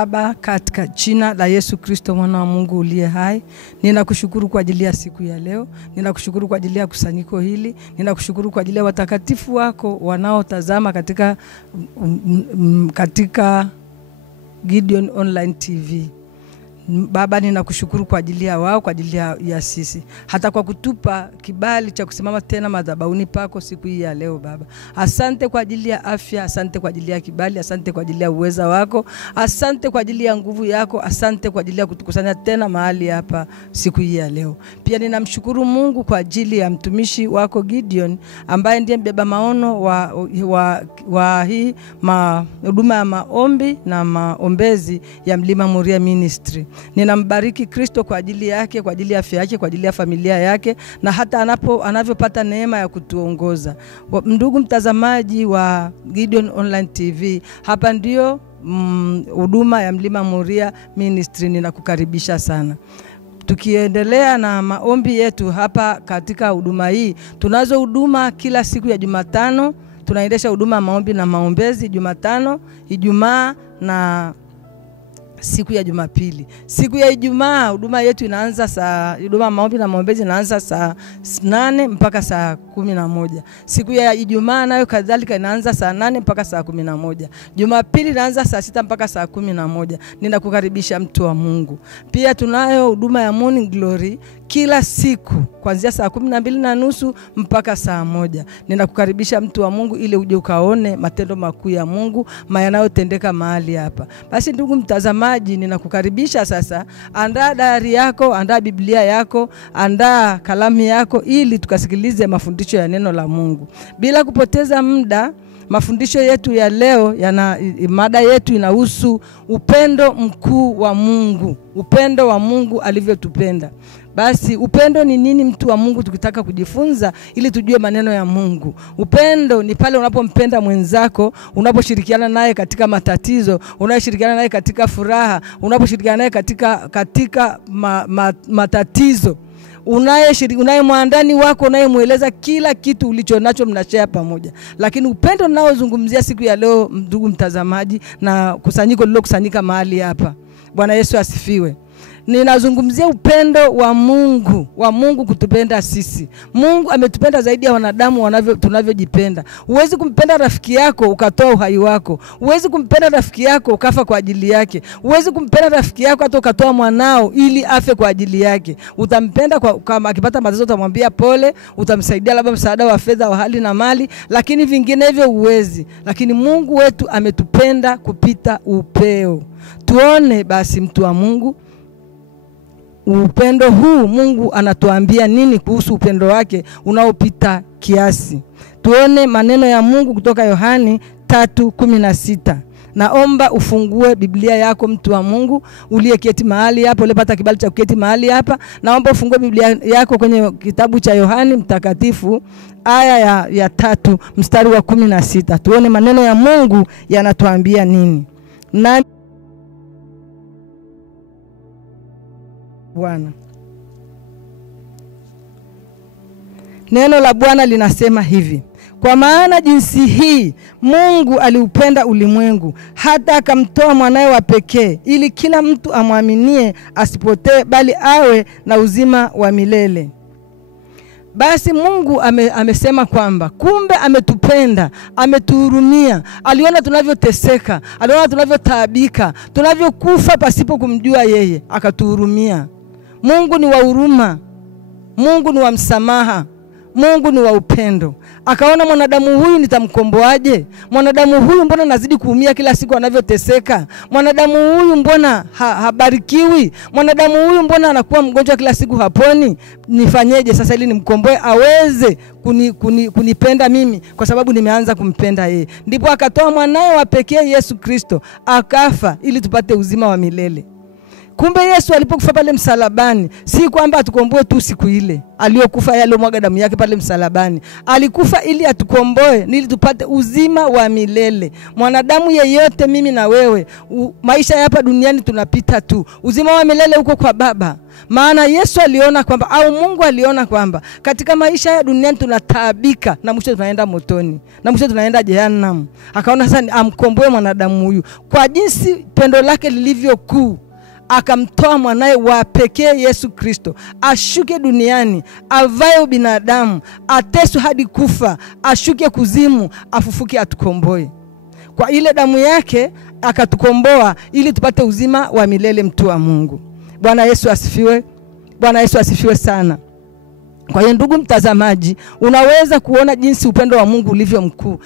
Baba, katika jina la Yesu Kristo mwana wa Mungu uliye hai, ninakushukuru kwa ajili ya siku ya leo. Ninakushukuru kwa ajili ya kusanyiko hili. Ninakushukuru kwa ajili ya watakatifu wako wanaotazama katika Gideon Online TV. Baba, ninakushukuru kwa ajili ya wao, kwa ajili ya sisi, hata kwa kutupa kibali cha kusimama tena madhabahuni pako siku hii ya leo. Baba, asante kwa ajili ya afya, asante kwa ajili ya kibali, asante kwa ajili ya uweza wako, asante kwa ajili ya nguvu yako, asante kwa ajili ya kutukusanya tena mahali hapa siku hii ya leo. Pia ninamshukuru Mungu kwa ajili ya mtumishi wako Gideon, ambaye ndiye mbeba maono wa hii huduma ya maombi na maombezi ya Mlima Moria Ministry. Ninambariki Kristo kwa ajili yake, kwa ajili ya afya yake, kwa ajili ya familia yake, na hata anavyopata neema ya kutuongoza. Ndugu mtazamaji wa Gideon Online TV, hapa ndio huduma ya Mlima Moria Ministry. Ninakukaribisha sana. Tukiendelea na maombi yetu hapa katika huduma hii, tunazo huduma kila siku ya Jumatano. Tunaendesha huduma ya maombi na maombezi Jumatano, Ijumaa na siku ya Jumapili. Siku ya Ijumaa huduma yetu inaanza huduma maombi na maombezi inaanza saa 8 mpaka saa 11. Siku ya Ijumaa nayo kadhalika inaanza saa 8 mpaka saa 11. Jumapili inaanza saa 6 mpaka saa 11. Ninakukaribisha mtu wa Mungu. Pia tunayo huduma ya Morning Glory kila siku kuanzia saa 12:30 mpaka saa 1. Ninakukaribisha mtu wa Mungu ili uje ukaone matendo makuu ya Mungu yanayotendeka mahali hapa. Basi ndugu mtazamaji, ninakukaribisha sasa. Andaa diary yako, andaa Biblia yako, andaa kalamu yako ili tukasikilize mafundisho ya neno la Mungu. Bila kupoteza muda, mafundisho yetu ya leo mada yetu inahusu upendo mkuu wa Mungu. Upendo wa Mungu alivyotupenda. Basi upendo ni nini mtu wa Mungu, tukitaka kujifunza ili tujue maneno ya Mungu. Upendo ni pale unapompenda mwenzako, unaposhirikiana naye katika matatizo, unashirikiana naye katika furaha, unaposhirikiana naye katika matatizo. Unaye mwandani wako, unayemueleza kila kitu ulicho nacho, mnashare pamoja. Lakini upendo ninaozungumzia siku ya leo, ndugu mtazamaji, na kusanyiko lilokusanyika mahali hapa, Bwana Yesu asifiwe, ninazungumzia upendo wa Mungu kutupenda sisi. Mungu ametupenda zaidi ya wanadamu tunavyojipenda. Huwezi kumpenda rafiki yako ukatoa uhai wako. Huwezi kumpenda rafiki yako ukafa kwa ajili yake. Huwezi kumpenda rafiki yako hata ukatoa mwanao ili afe kwa ajili yake. Utampenda kama akipata matatizo utamwambia pole, utamsaidia labda msaada wa fedha wa hali na mali, lakini vinginevyo huwezi. Lakini Mungu wetu ametupenda kupita upeo. Tuone basi mtu wa Mungu, upendo huu Mungu anatuambia nini kuhusu upendo wake unaopita kiasi. Tuone maneno ya Mungu kutoka Yohani 3:16. Naomba ufungue Biblia yako mtu wa Mungu uliyeketi mahali hapo, ulipata kibali cha kuketi mahali hapa. Naomba ufungue Biblia yako kwenye kitabu cha Yohani mtakatifu aya ya 3 mstari wa 16. Tuone maneno ya Mungu yanatuambia nini. Na Bwana, neno la Bwana linasema hivi: kwa maana jinsi hii Mungu aliupenda ulimwengu hata akamtoa mwanae wa pekee, ili kila mtu amwaminie asipotee bali awe na uzima wa milele. Basi Mungu amesema kwamba kumbe ametupenda, ametuhurumia. Aliona tunavyoteseka, aliona tunavyotaabika, tunavyokufa pasipo kumjua yeye, akatuhurumia. Mungu ni wa huruma, Mungu ni wa msamaha, Mungu ni wa upendo. Akaona mwanadamu huyu nitamkomboaje? Mwanadamu huyu mbona nazidi kuumia kila siku anavyoteseka? Mwanadamu huyu mbona habarikiwi? Mwanadamu huyu mbona anakuwa mgonjwa kila siku haponi? Nifanyeje sasa ili nimkomboe aweze kunipenda mimi, kwa sababu nimeanza kumpenda yeye. Ndipo akatoa mwanae wa pekee Yesu Kristo, akafa ili tupate uzima wa milele. Kumbe Yesu alipokufa pale msalabani, si kwamba atukomboe tu siku ile aliyokufa yale mwaga damu yake pale msalabani. Alikufa ili atukomboe, ili tupate uzima wa milele. Mwanadamu yeyote, mimi na wewe, maisha hapa duniani tunapita tu. Uzima wa milele uko kwa Baba. Maana Yesu aliona kwamba, au Mungu aliona kwamba katika maisha ya duniani tunataabika na mwisho tunaenda motoni, na mwisho tunaenda jehanamu. Akaona sasa amkomboe mwanadamu huyu. Kwa jinsi pendo lake lilivyo kuu, akamtoa mwanae wa pekee Yesu Kristo, ashuke duniani, avae binadamu, ateswe hadi kufa, ashuke kuzimu, afufuke atukomboe. Kwa ile damu yake akatukomboa ili tupate uzima wa milele, mtu wa Mungu. Bwana Yesu asifiwe. Bwana Yesu asifiwe sana. Kwa hiyo ndugu mtazamaji, unaweza kuona jinsi upendo wa Mungu ulivyo mkuu,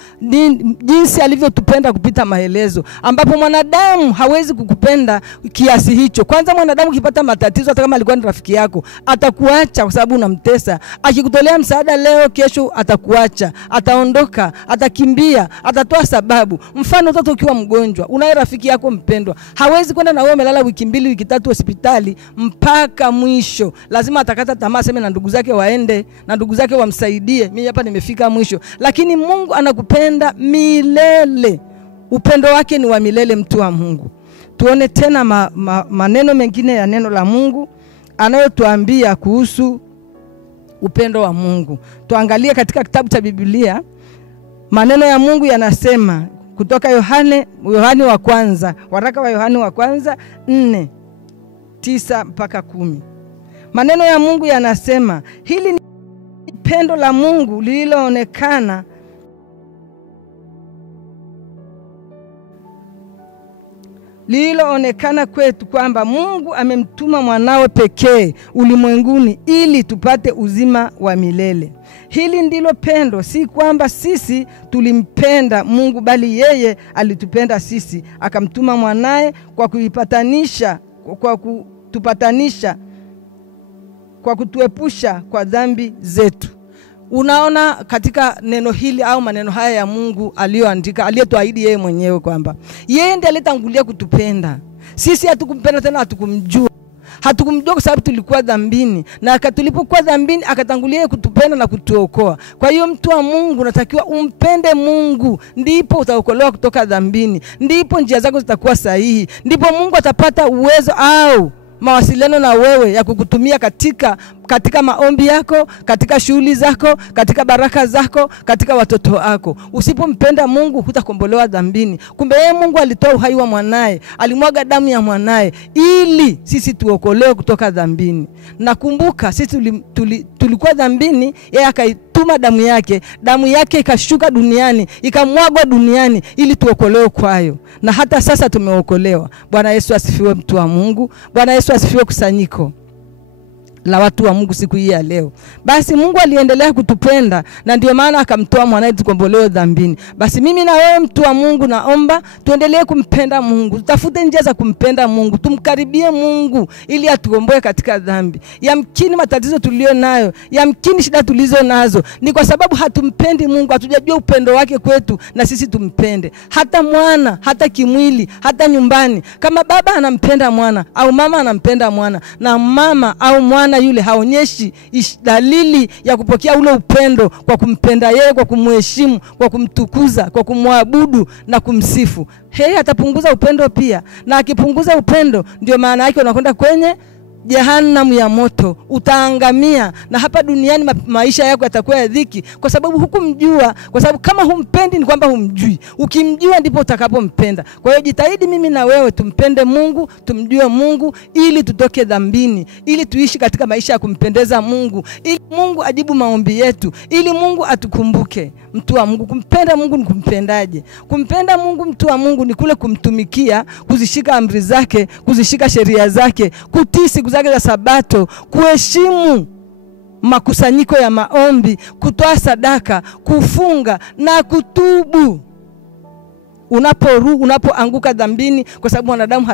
jinsi alivyotupenda kupita maelezo, ambapo mwanadamu hawezi kukupenda kiasi hicho. Kwanza mwanadamu kipata matatizo, hata kama alikuwa ni rafiki yako, atakuacha kwa sababu unamtesa. Akikutolea msaada leo, kesho atakuacha, ataondoka, atakimbia, atatoa sababu. Mfano, mtoto ukiwa mgonjwa, unaye rafiki yako mpendwa, hawezi kwenda na wewe umelala wiki 2 wiki 3 hospitali mpaka mwisho. Lazima atakata tamaa, sema na ndugu zake waende, na ndugu zake wamsaidie, mimi hapa nimefika mwisho. Lakini Mungu anakupenda milele. Upendo wake ni wa milele, mtu wa Mungu. Tuone tena maneno mengine ya neno la Mungu anayotuambia kuhusu upendo wa Mungu. Tuangalie katika kitabu cha Biblia. Maneno ya Mungu yanasema kutoka Yohani wa kwanza, waraka wa Yohani wa kwanza 4:9 mpaka 10. Maneno ya Mungu yanasema, hili ni pendo la Mungu lililoonekana kwetu, kwamba Mungu amemtuma mwanawe pekee ulimwenguni ili tupate uzima wa milele. Hili ndilo pendo, si kwamba sisi tulimpenda Mungu, bali yeye alitupenda sisi, akamtuma mwanae kwa kutuepusha kwa dhambi zetu. Unaona katika neno hili au maneno haya ya Mungu aliyoandika, aliyetuahidi yeye mwenyewe kwamba yeye ndiye alitangulia kutupenda. Sisi hatukumpenda tena, hatukumjua. Hatukumjua kwa sababu tulikuwa dhambini, na tulipokuwa dhambini akatangulia kutupenda na kutuokoa. Kwa hiyo mtu wa Mungu, unatakiwa umpende Mungu, ndipo utaokolewa kutoka dhambini, ndipo njia zako zitakuwa sahihi, ndipo Mungu atapata uwezo au mawasiliano na wewe ya kukutumia katika maombi yako, katika shughuli zako, katika baraka zako, katika watoto wako. Usipompenda Mungu hutakombolewa dhambini. Kumbe yeye Mungu alitoa uhai wa mwanae, alimwaga damu ya mwanae ili sisi tuokolewe kutoka dhambini. Nakumbuka sisi tulikuwa dhambini, yeye akaituma damu yake ikashuka duniani, ikamwagwa duniani ili tuokolewe kwayo. Na hata sasa tumeokolewa. Bwana Yesu asifiwe, mtu wa Mungu. Bwana Yesu asifiwe, kusanyiko la watu wa Mungu siku hii ya leo. Basi Mungu aliendelea kutupenda, na ndio maana akamtoa mwanae tukombolewe dhambini. Basi mimi na wewe, mtu wa Mungu, naomba tuendelee kumpenda Mungu. Tutafute njia za kumpenda Mungu, tumkaribie Mungu ili atukomboe katika dhambi. Yamkini matatizo tulio nayo, yamkini shida tulizo nazo, ni kwa sababu hatumpendi Mungu, hatujajua upendo wake kwetu na sisi tumpende. Hata mwana, hata kimwili, hata nyumbani, kama baba anampenda mwana au mama anampenda mwana, na mama au mwana yule haonyeshi dalili ya kupokea ule upendo kwa kumpenda yeye, kwa kumheshimu, kwa kumtukuza, kwa kumwabudu na kumsifu, yeye atapunguza upendo pia. Na akipunguza upendo, ndio maana yake unakwenda kwenye jehanamu ya moto, utaangamia. Na hapa duniani maisha yako yatakuwa ya dhiki, kwa sababu hukumjua. Kwa sababu kama humpendi ni kwamba humjui. Ukimjua ndipo utakapompenda. Kwa hiyo jitahidi mimi na wewe tumpende Mungu, tumjue Mungu, ili tutoke dhambini, ili tuishi katika maisha ya kumpendeza Mungu, ili Mungu ajibu maombi yetu, ili Mungu atukumbuke. Mtu wa Mungu, kumpenda Mungu ni kumpendaje? Kumpenda Mungu, mtu wa Mungu, ni kule kumtumikia, kuzishika amri zake, kuzishika sheria zake, kutii siku zake za Sabato, kuheshimu makusanyiko ya maombi, kutoa sadaka, kufunga na kutubu. Unapoanguka dhambini, kwa sababu wanadamu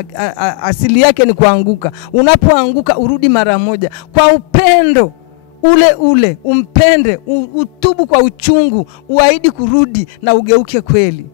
asili yake ni kuanguka. Unapoanguka urudi mara moja kwa upendo ule, umpende, utubu kwa uchungu, uahidi kurudi na ugeuke kweli.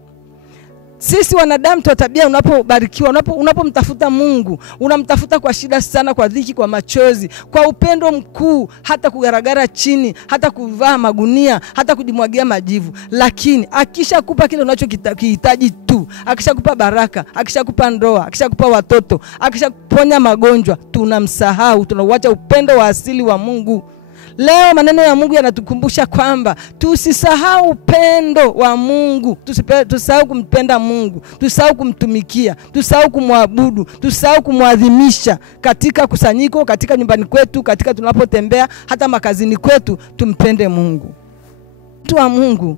Sisi wanadamu tuna tabia, unapobarikiwa, unapomtafuta Mungu, unamtafuta kwa shida sana, kwa dhiki, kwa machozi, kwa upendo mkuu, hata kugaragara chini, hata kuvaa magunia, hata kujimwagia majivu. Lakini akishakupa kile unachokihitaji tu, akishakupa baraka, akishakupa ndoa, akishakupa watoto, akishakuponya magonjwa, tunamsahau, tunauacha upendo wa asili wa Mungu. Leo maneno ya Mungu yanatukumbusha kwamba tusisahau upendo wa Mungu, tusisahau kumpenda Mungu, tusisahau kumtumikia, tusisahau kumwabudu, tusisahau kumwadhimisha katika kusanyiko, katika nyumbani kwetu, katika tunapotembea, hata makazini kwetu, tumpende Mungu. Mtu wa Mungu,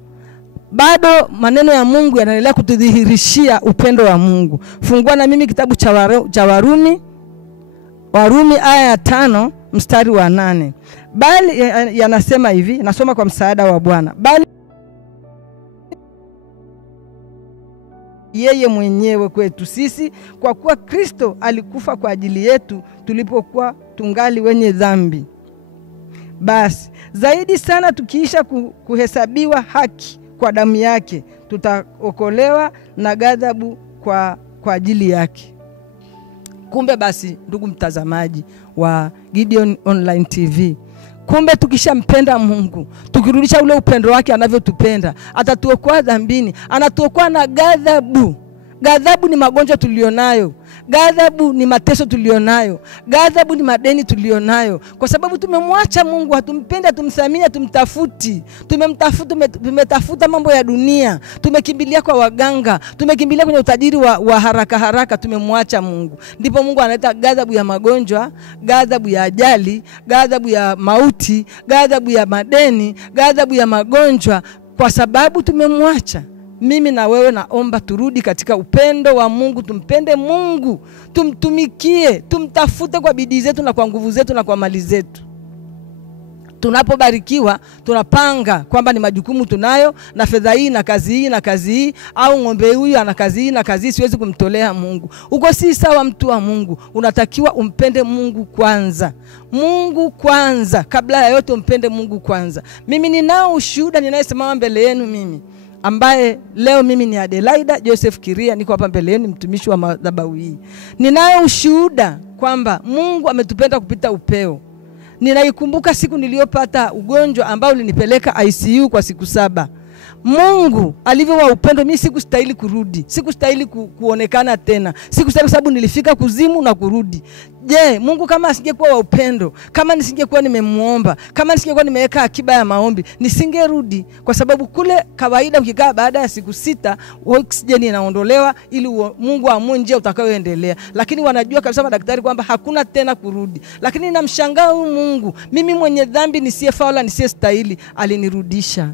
bado maneno ya Mungu yanaendelea kutudhihirishia upendo wa Mungu. Fungua na mimi kitabu cha Warumi aya ya 5 mstari wa 8. Bali yanasema hivi, nasoma kwa msaada wa Bwana. Bali yeye mwenyewe kwetu sisi, kwa kuwa Kristo alikufa kwa ajili yetu tulipokuwa tungali wenye dhambi. Basi zaidi sana tukiisha kuhesabiwa haki kwa damu yake, tutaokolewa na ghadhabu kwa ajili yake. Kumbe basi, ndugu mtazamaji wa Gideon Online TV, kumbe tukishampenda Mungu, tukirudisha ule upendo wake anavyotupenda, atatuokoa dhambini, anatuokoa na ghadhabu. Ghadhabu ni magonjwa tulionayo, ghadhabu ni mateso tulionayo, ghadhabu ni madeni tulionayo, kwa sababu tumemwacha Mungu, hatumpendi, hatumthamini, hatumtafuti. Tumetafuta mambo ya dunia, tumekimbilia kwa waganga, tumekimbilia kwenye utajiri wa haraka haraka, tumemwacha Mungu. Ndipo Mungu analeta ghadhabu ya magonjwa, ghadhabu ya ajali, ghadhabu ya mauti, ghadhabu ya madeni, ghadhabu ya magonjwa, kwa sababu tumemwacha. Mimi na wewe naomba turudi katika upendo wa Mungu, tumpende Mungu, tumtumikie, tumtafute kwa bidii zetu na kwa nguvu zetu na kwa mali zetu. Tunapobarikiwa, tunapanga kwamba ni majukumu tunayo, na fedha hii na kazi hii na kazi hii, au ng'ombe huyu ana kazi hii na kazi hii, siwezi kumtolea Mungu. Uko si sawa, mtu wa Mungu. Unatakiwa umpende Mungu kwanza. Mungu kwanza, kabla ya yote umpende Mungu kwanza. Mimi ninao ushuhuda ninayesimama mbele yenu mimi, ambaye leo mimi ni Adelaida Joseph Kiria, niko hapa mbele yenu, mtumishi wa madhabahu hii. Ninayo ushuhuda kwamba Mungu ametupenda kupita upeo. Ninaikumbuka siku niliyopata ugonjwa ambao ulinipeleka ICU kwa siku 7. Mungu alivyo wa upendo, mimi sikustahili kurudi, sikustahili kuonekana tena, sikustahili, sababu nilifika kuzimu na kurudi. Je, Mungu kama asingekuwa wa upendo, kama nisingekuwa nimemuomba, kama nisingekuwa nimeweka akiba ya maombi, nisingerudi. Kwa sababu kule kawaida ukikaa baada ya siku 6 oxygen inaondolewa ili Mungu aamue njia utakayoendelea. Lakini wanajua kabisa madaktari kwamba hakuna tena kurudi. Lakini namshangaa huyu Mungu, mimi mwenye dhambi, nisiyefaa wala nisiyestahili, alinirudisha.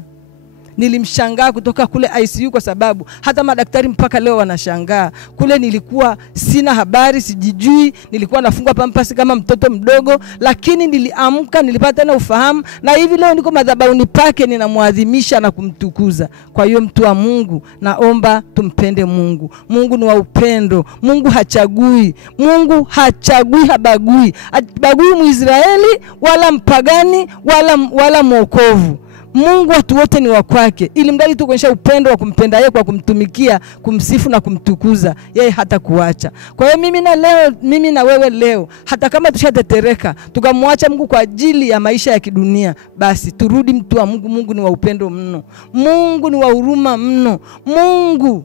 Nilimshangaa kutoka kule ICU, kwa sababu hata madaktari mpaka leo wanashangaa. Kule nilikuwa sina habari, sijijui, nilikuwa nafungwa pampasi kama mtoto mdogo, lakini niliamka, nilipata tena ufahamu, na hivi leo niko madhabahuni pake, ninamwadhimisha na kumtukuza. Kwa hiyo mtu wa Mungu, naomba tumpende Mungu. Mungu ni wa upendo. Mungu hachagui. Mungu hachagui, habagui. Habagui Mwisraeli wala mpagani wala mwokovu. Mungu watu wote ni wa kwake, ili mdali tu kuonyesha upendo wa kumpenda yeye, kwa kumtumikia, kumsifu na kumtukuza yeye, hata kuacha. Kwa hiyo mimi na wewe leo, hata kama tushatetereka tukamwacha Mungu kwa ajili ya maisha ya kidunia, basi turudi, mtu wa Mungu. Mungu ni wa upendo mno. Mungu ni wa huruma mno. Mungu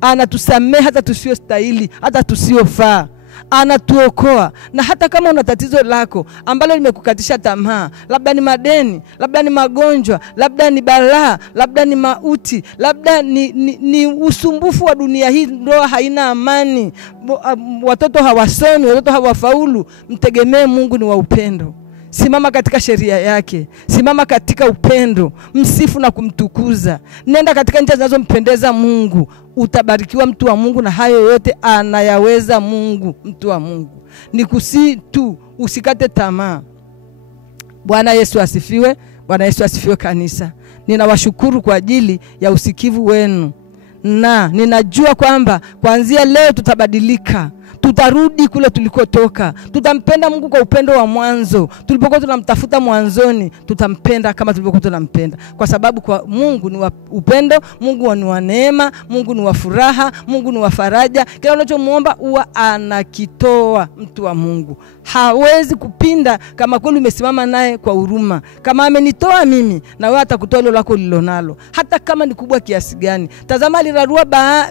anatusamehe hata tusiyostahili, hata tusiyofaa. Anatuokoa. Na hata kama una tatizo lako ambalo limekukatisha tamaa, labda ni madeni, labda ni magonjwa, labda ni balaa, labda ni mauti, labda ni usumbufu wa dunia hii, ndoa haina amani, watoto hawasomi, watoto hawafaulu, mtegemee Mungu ni wa upendo. Simama katika sheria yake, simama katika upendo, msifu na kumtukuza. Nenda katika njia zinazompendeza Mungu, utabarikiwa mtu wa Mungu, na hayo yote anayaweza Mungu. Mtu wa Mungu, nikusi tu usikate tamaa. Bwana Yesu asifiwe. Bwana Yesu asifiwe kanisa. Ninawashukuru kwa ajili ya usikivu wenu, na ninajua kwamba kuanzia leo tutabadilika. tutarudi kule tulikotoka. Tutampenda Mungu kwa upendo wa mwanzo. Tulipokuwa tunamtafuta mwanzoni, tutampenda kama tulivyokuwa tunampenda. Kwa sababu kwa Mungu ni wa upendo, Mungu ni wa neema, Mungu ni wa furaha, Mungu ni wa faraja. Kila unachomuomba huwa anakitoa mtu wa Mungu. Hawezi kupinda kama kweli umesimama naye kwa huruma. Kama amenitoa mimi, na wewe atakutoa hilo lako lilonalo. Hata kama ni kubwa kiasi gani. Tazama alirarua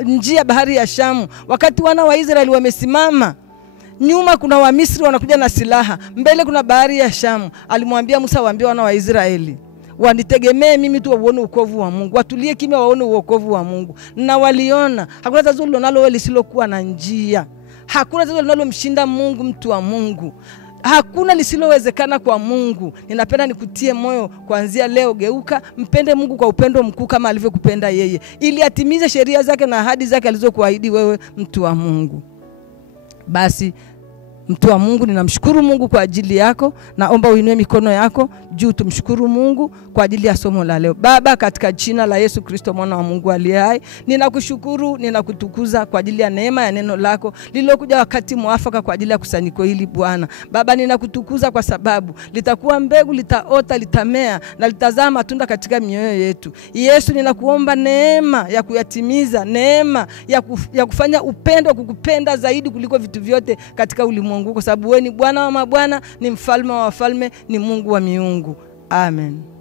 njia bahari ya Shamu. Wakati wana wa Israeli wamesimama, nyuma kuna wa Misri wanakuja na silaha, mbele kuna bahari ya Shamu. Alimwambia Musa, waambie wana wa Israeli wanitegemee mimi tu waone wokovu wa Mungu. Watulie kimya waone wokovu wa Mungu. Na waliona. Hakuna tatizo lilonalo wewe lisilokuwa na njia. Hakuna tatizo linalomshinda Mungu, mtu wa Mungu. Hakuna lisilowezekana kwa Mungu. Ninapenda nikutie moyo kuanzia leo, geuka, mpende Mungu kwa upendo mkuu kama alivyokupenda yeye, ili atimize sheria zake na ahadi zake alizokuahidi wewe, mtu wa Mungu. Basi mtu wa Mungu, ninamshukuru Mungu kwa ajili yako. Naomba uinue mikono yako juu, tumshukuru Mungu kwa ajili ya somo la leo. Baba, katika jina la Yesu Kristo mwana wa Mungu aliye hai, ninakushukuru, ninakutukuza kwa ajili ya neema ya neno lako lililokuja wakati mwafaka kwa ajili ya kusanyiko hili Bwana. Baba, ninakutukuza kwa sababu litakuwa mbegu, litaota, litamea na litazaa matunda katika mioyo yetu. Yesu, ninakuomba neema ya kuyatimiza, neema ya kufanya upendo, kukupenda zaidi kuliko vitu vyote katika ulimwengu, kwa sababu wewe ni Bwana wa mabwana, ni mfalme wa wafalme, ni Mungu wa miungu. Amen.